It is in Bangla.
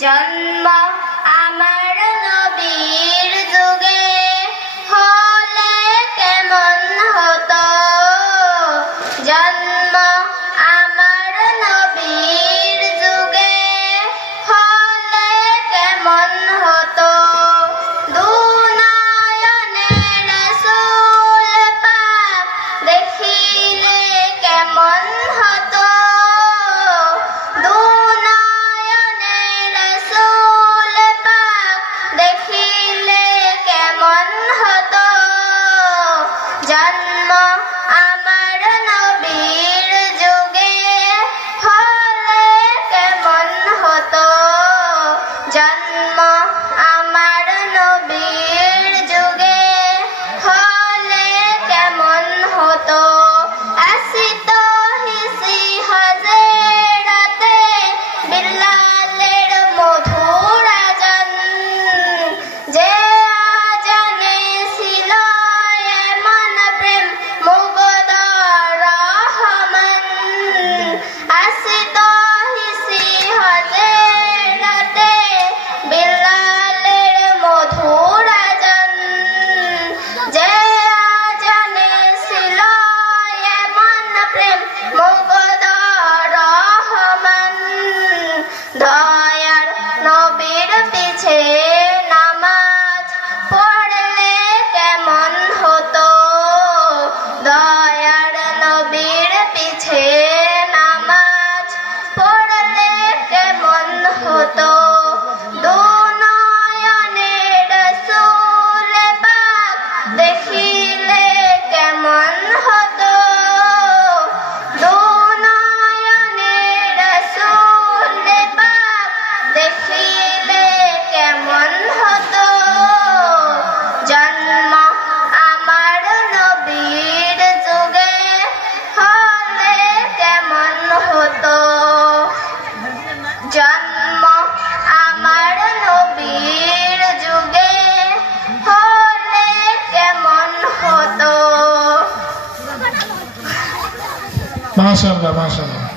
জন্ম আমার নবীর যুগে হলে কেমন হতো, জন্ম আমার নবীর যুগে হলে কেমন হতো। দুনয়নে রাসূল পাক দেখিলে কেমন হতো, দুনয়নে রাসূল পাক দেখিলে কেমন হতো। জন্ম আমার নবীর যুগে হলে কেমন হতো, জন্ম আমার নবীর যুগে হলে কেমন হতো। আসিত হিসি হাজেরাতে বিল্লালের মধুর আজান, যে আজানে ছিল এমন প্রেম মুগ্ধ রহমান। আসিত হিসি হাজেরাতে বিল্লালের মধুর আজান, যে আজানে ছিল এমন প্রেম মুগ্ধ রহমান। দয়ার নবীর পিছে নামাজ পড়লে কেমন হতো, দয়ার নবীর পিছে নামাজ পড়লে কেমন হতো। দুনয়নে রাসূল পাক দেখিলে কেমন হতো, দুনয়নে রাসূল পাক দেখিলে কেমন হতো। জন্ম আমার নবীর যুগে হলে কেমন হতো, জন্ম আমার নবীর যুগে হলে কেমন হতো। মাশাআল্লাহ মাশাআল্লাহ।